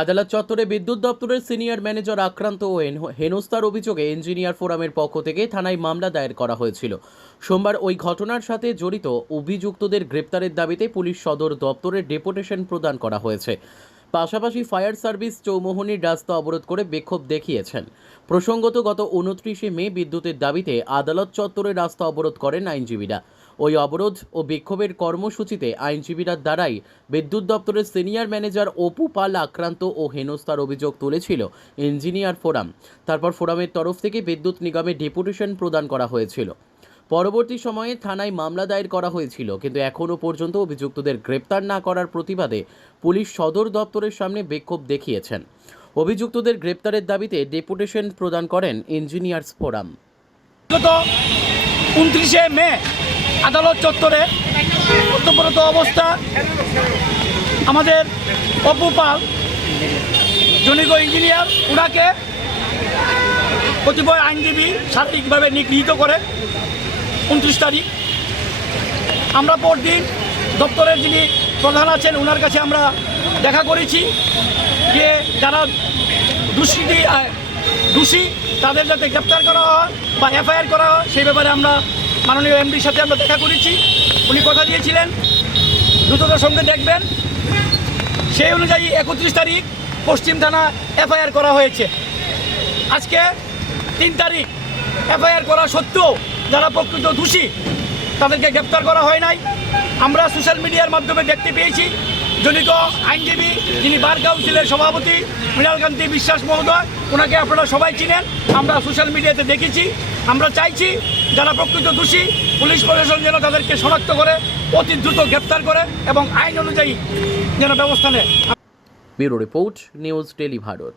আদালত চত্বরে বিদ্যুৎ দপ্তরের সিনিয়র ম্যানেজার আক্রান্ত ও হেনস্থার অভিযোগে ইঞ্জিনিয়ার ফোরামের পক্ষ থেকে থানায় মামলা দায়ের করা হয়েছিল। সোমবার ওই ঘটনার সাথে জড়িত অভিযুক্তদের গ্রেপ্তারের দাবিতে পুলিশ সদর দপ্তরে ডেপুটেশন প্রদান করা হয়েছে। পাশাপাশি ফায়ার সার্ভিস চৌমোহনীর রাস্তা অবরোধ করে বিক্ষোভ দেখিয়েছেন। প্রসঙ্গত, গত 29 মে বিদ্যুতের দাবিতে আদালত চত্বরে রাস্তা অবরোধ করেন আইনজীবীরা। ওই অবরোধ ও বিক্ষোভের কর্মসূচিতে আইনজীবীরা দ্বারাই বিদ্যুৎ দপ্তরের সিনিয়র ম্যানেজার অপু পাল আক্রান্ত ও হেনস্থার অভিযোগ তুলেছিল ইঞ্জিনিয়ার ফোরাম। তারপর ফোরামের তরফ থেকে বিদ্যুৎ নিগমে ডেপুটেশন প্রদান করা হয়েছিল। পরবর্তী সময়ে থানায় মামলা দায়ের করা হয়েছিল, কিন্তু এখনও পর্যন্ত অভিযুক্তদের গ্রেপ্তার না করার প্রতিবাদে পুলিশ সদর দপ্তরের সামনে বিক্ষোভ দেখিয়েছেন। অভিযুক্তদের গ্রেপ্তারের দাবিতে ডেপুটেশন প্রদান করেন ইঞ্জিনিয়ার্স ফোরাম। গত 29 মে আদালত চত্বরে কর্তব্যরত অবস্থা আমাদের অপু পাল জনৈক ইঞ্জিনিয়ার, ওনাকে কতিপয় আইনজীবী শারীরিকভাবে নিগৃহীত করে 29 তারিখ। আমরা পরদিন দপ্তরের যিনি প্রধান আছেন ওনার কাছে আমরা দেখা করেছি যে যারা দোষী তাদের যাতে গ্রেপ্তার করা হয় বা এফআইআর করা হয় সেই ব্যাপারে আমরা মাননীয় এমডির সাথে আমরা দেখা করেছি। উনি কথা দিয়েছিলেন দ্রুততার সঙ্গে দেখবেন। সেই অনুযায়ী 31 তারিখ পশ্চিম থানা এফআইআর করা হয়েছে। আজকে 3 তারিখ এফআইআর করা সত্ত্বেও যারা প্রকৃত দোষী তাদেরকে গ্রেপ্তার করা হয় নাই। আমরা সোশ্যাল মিডিয়ার মাধ্যমে দেখতে পেয়েছি জনৈক আইনজীবী যিনি বার কাউন্সিলের সভাপতি মৃণালকান্তি বিশ্বাস মহোদয়, ওনাকে আপনারা সবাই চিনেন, আমরা সোশ্যাল মিডিয়াতে দেখেছি। আমরা চাইছি যারা প্রকৃত দোষী পুলিশ প্রশাসন যেন তাদেরকে শনাক্ত করে অতি দ্রুত গ্রেপ্তার করে এবং আইন অনুযায়ী যেন ব্যবস্থা নেয়। Bureau report, news daily Bharat.